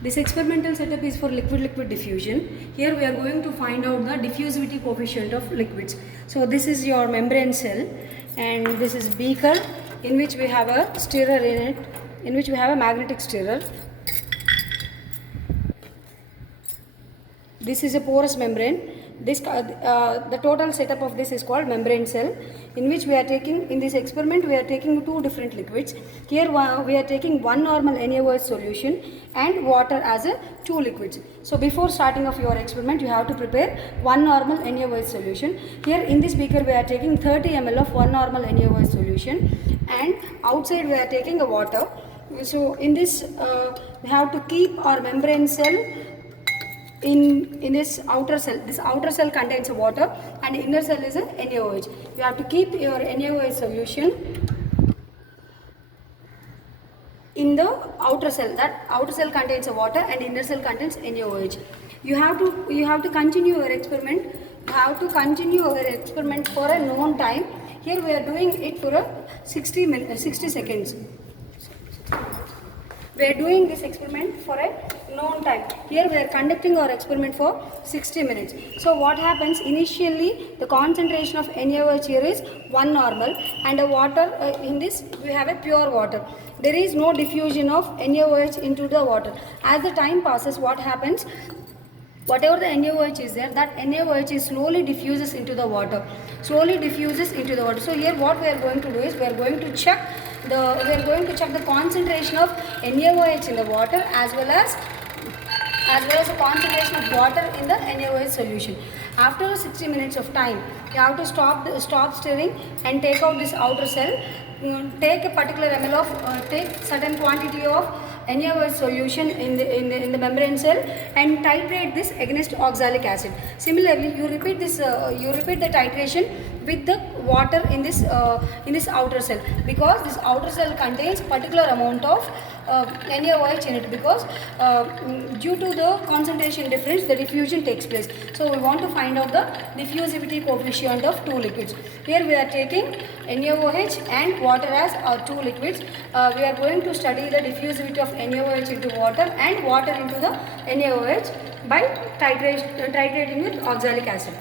This experimental setup is for liquid-liquid diffusion. Here we are going to find out the diffusivity coefficient of liquids. So this is your membrane cell, and this is beaker in which we have a stirrer in it, in which we have a magnetic stirrer. This is a porous membrane. The total setup of this is called membrane cell, in which we are taking, in this experiment we are taking two different liquids. Here we are taking one normal NaOH solution and water as a two liquids. So before starting of your experiment, you have to prepare one normal NaOH solution. Here in this beaker we are taking 30 ml of one normal NaOH solution, and outside we are taking a water. So in this we have to keep our membrane cell in this outer cell. This outer cell contains water and inner cell is a NaOH. You have to keep your NaOH solution in the outer cell. That outer cell contains water and inner cell contains NaOH. You have to continue your experiment. You have to continue your experiment for a known time. Here we are doing it for 60 seconds. We are doing this experiment for a known time. Here we are conducting our experiment for 60 minutes. So what happens, initially the concentration of NaOH here is 1 normal, and the water in this we have a pure water. There is no diffusion of NaOH into the water. As the time passes, what happens? Whatever the NaOH is there, that NaOH is slowly diffuses into the water. So here what we are going to do is we are going to check the concentration of NaOH in the water as well as the concentration of water in the NaOH solution. After 60 minutes of time, you have to stop stirring and take out this outer cell. Take a particular ml of take certain quantity of NaOH solution in the membrane cell and titrate this against oxalic acid. Similarly, you repeat the titration with the water in this outer cell, because this outer cell contains particular amount of NaOH in it, because due to the concentration difference the diffusion takes place. So we want to find out the diffusivity coefficient of two liquids. Here we are taking NaOH and water as two liquids. We are going to study the diffusivity of NaOH into water and water into the NaOH by titrating with oxalic acid.